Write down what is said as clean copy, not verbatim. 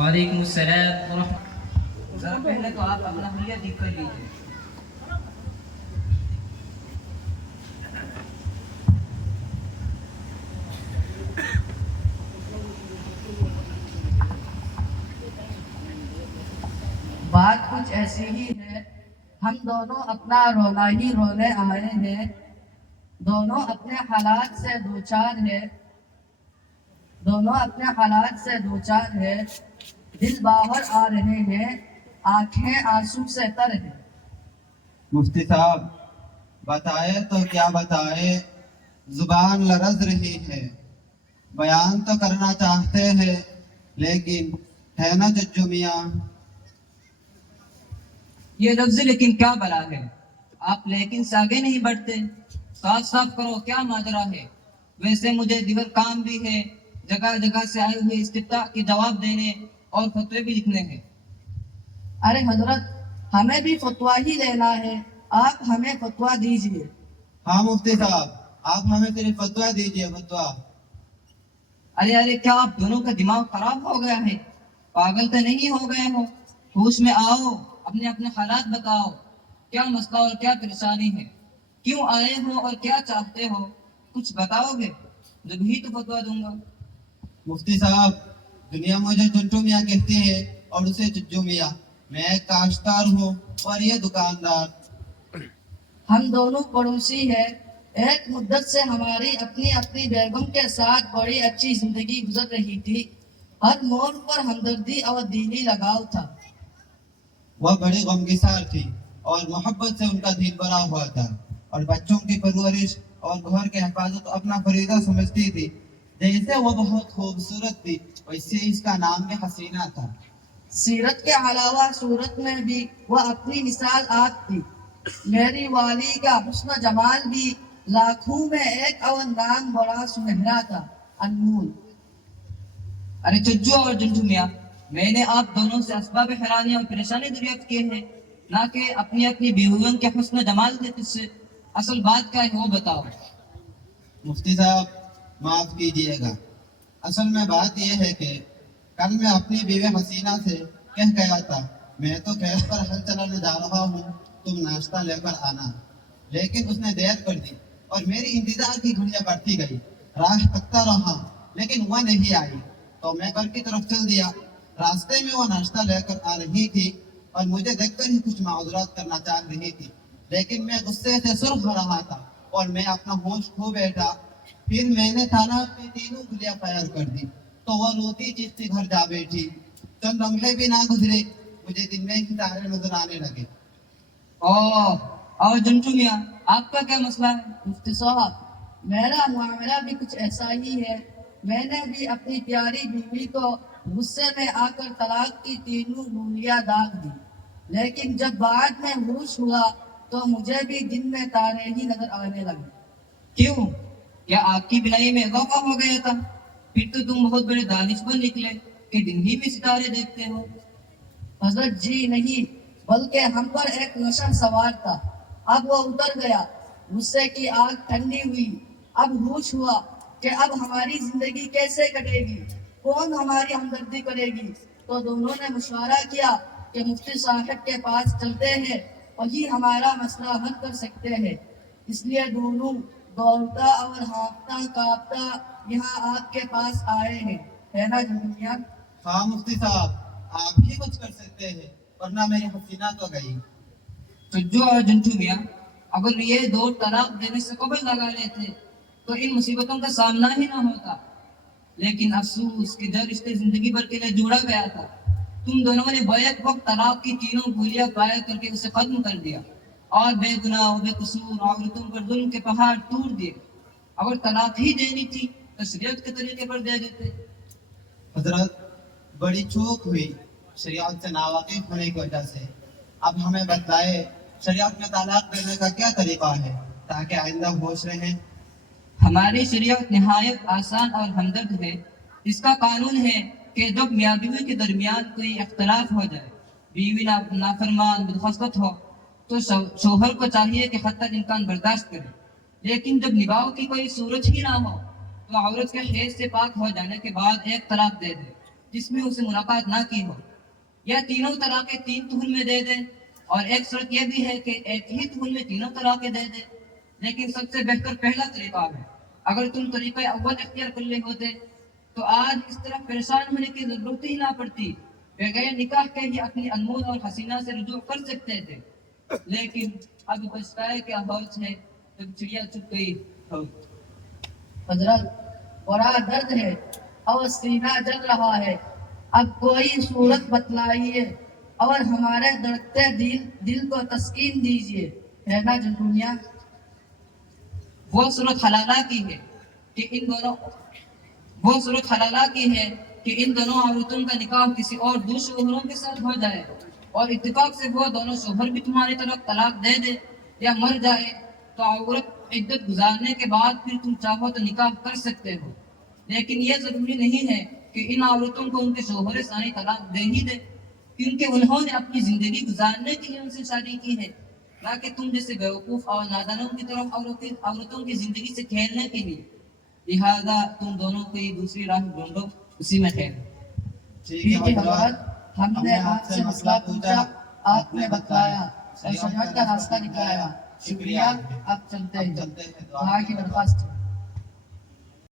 وعلیکم السلام ورحمۃ. ذرا پہلے تو آپ اپنا حلیہ دیکھ کر لیجیے. بات کچھ ایسی ہی ہے. ہم دونوں اپنا رونا ہی رونے آئے ہیں. دونوں اپنے حالات سے دوچار ہے. دونوں اپنے حالات سے دوچار ہے. دل باہر آ رہے ہیں، آنکھیں آنسو سے تر ہیں. مفتی صاحب بتائے تو کیا بتائے، زبان لرز رہی ہے. بیان تو کرنا چاہتے ہیں لیکن ہے نا چچو میاں. یہ لفظ لیکن کیا بلا ہے؟ آپ لیکن سے آگے نہیں بڑھتے. صاف صاف کرو کیا ماجرا ہے. ویسے مجھے دیگر کام بھی ہے، جگہ جگہ سے آئے ہوئے استفتاء کے جواب دینے اور فتوے بھی لکھنے ہیں. ارے حضرت، ہمیں بھی فتویٰ ہی لینا ہے. آپ ہمیں فتویٰ دیجیے. ہاں مفتی صاحب، آپ ہمیں صرف فتویٰ دیجیے، فتویٰ. ارے ارے، کیا آپ دونوں کا دماغ خراب ہو گیا ہے؟ پاگل تو نہیں ہو گئے ہو؟ ہوش میں آؤ، اپنے اپنے حالات بتاؤ. کیا مسئلہ اور کیا پریشانی ہے؟ کیوں آئے ہو اور کیا چاہتے ہو؟ کچھ بتاؤ گے جب ہی تو فتویٰ دوں گا. مفتی صاحب، دنیا مجھے چنٹو میاں کہتی ہے اور اسے چچو میاں. میں ایک کاشتکار ہوں اور یہ دکاندار. ہم دونوں پڑوسی ہیں. ایک مدت سے ہماری اپنی اپنی بیگم کے ساتھ بڑی اچھی زندگی گزر رہی تھی. ہر موڑ پر ہمدردی اور دینی لگاؤ تھا. وہ بڑی غمگسار تھی اور محبت سے ان کا دل بھرا ہوا تھا، اور بچوں کی پرورش اور گھر کی حفاظت اپنا فریضہ سمجھتی تھی. جیسے وہ بہت خوبصورت تھی ویسے اس کا نام بھی حسینہ تھا. سیرت کے علاوہ صورت میں بھی وہ اپنی مثال آپ تھی. میری والی کا حسن جمال بھی لاکھوں میں ایک، اور نام بڑا سنہرا تھا، انمول. ارے چچو اور جنٹو میاں، میں نے آپ دونوں سے اسباب حیرانی اور پریشانی دریافت کیے ہیں، نہ کہ اپنی اپنی بیویوں کے حسن جمال کے قصے. اصل بات کیا ہے وہ بتاؤ. مفتی صاحب معاف کیجیے گا، اصل میں بات یہ ہے کہ کل میں اپنی بیوی حسینہ سے کہہ گیا تھا میں تو کھیت پر ہل چلانے جا رہا ہوں، تم ناشتہ لے کر آنا. لیکن اس نے دیر کر دی اور میری انتظار کی گھڑیاں بڑھتی گئی. راہ تکتا رہا لیکن وہ نہیں آئی تو میں گھر کی طرف چل دیا. راستے میں وہ ناشتہ لے کر آ رہی تھی اور مجھے دیکھ کر ہی کچھ معذرات کرنا چاہ رہی تھی، لیکن میں غصے سے سرخ ہو رہا تھا اور میں اپنا ہوش کھو بیٹھا. پھر میں نے تالاب میں تینوں گلیاں فائر کر دی تو وہ روتی چیختی گھر جا بیٹھی. چند لمحے بھی نہ گزرے مجھے دن میں ہی تارے نظر آنے لگے. اور جنٹو میاں، آپ کا کیا مسئلہ ہے؟ مفتی صاحب، میرا معاملہ بھی کچھ ایسا ہی ہے. میں نے بھی اپنی پیاری بیوی کو غصے میں آ کر طلاق کی تینوں گولیاں داغ دی. لیکن جب بعد میں ہوش ہوا تو مجھے بھی دن میں تارے ہی نظر آنے لگے. کیوں؟ کیا آپ کی بینائی میں اضافہ ہو گیا تھا؟ پھر تو تم بہت بڑے دانشور نکلے کہ دن ہی میں ستارے دیکھتے ہو. حضرت جی نہیں، بلکہ ہم پر ایک نشہ سوار تھا. اب وہ اتر گیا، غصے کی آگ ٹھنڈی ہوئی. اب ہوش ہوا کہ اب ہماری زندگی کیسے کٹے گی، کون ہماری ہمدردی کرے گی. تو دونوں نے مشورہ کیا کہ مفتی صاحب کے پاس چلتے ہیں، وہی ہمارا مسئلہ حل کر سکتے ہیں. اس لیے دونوں دوڑتا اور ہانپتا کانپتا یہاں آپ کے پاس آئے ہیں، ہے نا جنیا؟ ہاں مفتی صاحب، آپ ہی کچھ کر سکتے ہیں ورنہ میری حسینہ تو گئی. چچو اور جنٹو میاں، اگر یہ دو طلاق دینے سے قبل لگا لیتے تو ان مصیبتوں کا سامنا ہی نہ ہوتا. لیکن افسوس کہ جو رشتے زندگی بھر کے لیے جوڑا گیا تھا، تم دونوں نے بیک وقت طلاق کی تینوں گولیاں فائر کر کے اسے ختم کر دیا اور بے گناہ و بے قصور عورتوں پر ظلم کے پہاڑ توڑ دیے. اگر طلاق ہی دینی تھی تو شریعت کے طریقے پر دے دیتے. حضرت بڑی چوک ہوئی شریعت سے ناواقف ہونے کی وجہ سے. اب ہمیں بتلائے شریعت میں طلاق دینے کا کیا طریقہ ہے تاکہ آئندہ ہوش رہیں. ہماری شریعت نہایت آسان اور ہمدرد ہے. اس کا قانون ہے کہ جب میاں بیوی کے درمیان کوئی اختلاف ہو جائے، بیوی نافرمان بدخصلت ہو، تو شوہر کو چاہیے کہ حتی الامکان برداشت کرے. لیکن جب نباہ کی کوئی صورت ہی نہ ہو تو عورت کے حیض سے پاک ہو جانے کے بعد ایک طلاق دے دے. جس میں اسے ملاقات نہ کی ہو، یا تینوں طلاقیں 3 دہل میں دے دے، اور ایک صورت یہ بھی ہے کہ ایک ہی دہل میں تینوں طلاقیں دے دے۔ لیکن سب سے بہتر پہلا طریقہ ہے۔ اگر تم طریقہ اول اختیار کر لے ہوتے تو آج اس طرح پریشان ہونے کی ضرورت ہی نہ پڑتی، بغیر نکاح کے ہی اپنی انمول اور حسینہ سے رجوع کر سکتے تھے۔ لیکن اب پچھتائے کیا ہوش ہے جب چڑیا چپ گئی ہو۔ حضرت بڑا درد ہے اور سینہ جل رہا ہے، اب کوئی صورت بتلائیے اور ہمارے دردتے دل کو تسکین دیجیے، ہے نا جنٹو میاں؟ وہ صورت حلالہ کی ہے کہ ان دونوں عورتوں کا نکاح کسی اور دوسرے شوہروں کے ساتھ ہو جائے، اور اتفاق سے وہ دونوں شوہر بھی تمہاری طرف طلاق دے دے یا مر جائے، تو عورت عدت گزارنے کے بعد پھر تم چاہو تو نکاح کر سکتے ہو۔ لیکن یہ ضروری نہیں ہے کہ ان عورتوں کو ان کے شوہر ثانی طلاق دے ہی دے، کیونکہ انہوں نے اپنی زندگی گزارنے کے لیے ان سے شادی کی ہے، نہ کہ تم جیسے بیوقوف اور نادانوں کی طرف عورتوں کی زندگی سے کھیلنے کے لیے۔ لہذا تم دونوں کو یہ دوسری راہ ڈھونڈو، اسی میں خیر۔ ٹھیک ٹھیک ہے ہے حضرت، حضرت، ہم نے آپ سے مسئلہ پوچھا، آپ نے بتلایا اور شریعت کا راستہ دکھایا، شکریہ، اب چلتے ہیں، دعا کی درخواست۔